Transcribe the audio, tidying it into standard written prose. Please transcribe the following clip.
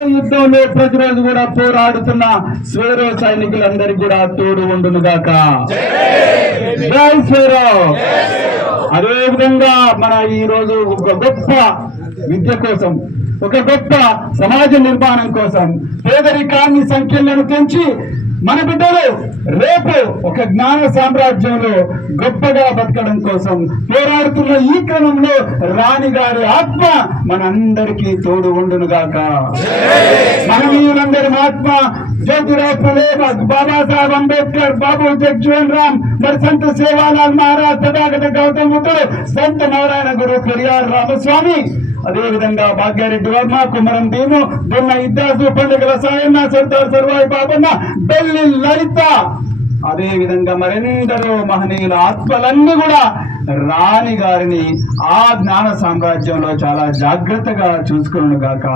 యుద్ధంలో ప్రతిరోజు కూడా పోరాడుతున్న స్వేరో సైనికులందరికీ కూడా తోడు ఉండును గాక. జై స్వేరో. అదే విధంగా మన ఈ రోజు ఒక గొప్ప విద్య కోసం, ఒక గొప్ప సమాజ నిర్మాణం కోసం, పేదరికాన్ని సంఖ్యలను పెంచి మన బిడ్డలు రేపు ఒక జ్ఞాన సామ్రాజ్యంలో గొప్పగా బతకడం కోసం పోరాడుతున్న ఈ క్రమంలో రాణి గారి ఆత్మ మనందరికీ తోడు ఉండునుగాక. మనమీయులందరి ఆత్మ ज्योतिराव फुले, बाबा साहब अंबेडकर, बाबू जगजीवन राम, మరి సంత సేవాలాల్ మహారాజ్, తథాగత గౌతమ బుద్ధుడు, సంత నారాయణ గురు పెరియార్ రామస్వామి, అదే విధంగా భాగ్యారెడ్డి వర్మ, కుమరం భీము, దొన్న ఇద్దాసు, పండుగల సాయన్న, సర్దార్ సర్వాయి బాబన్న, బెల్లి లలిత, అదే విధంగా మరెందరో మహనీయుల ఆత్మలన్నీ కూడా రాణి గారిని ఆ జ్ఞాన సామ్రాజ్యంలో చాలా జాగ్రత్తగా చూసుకును గాక.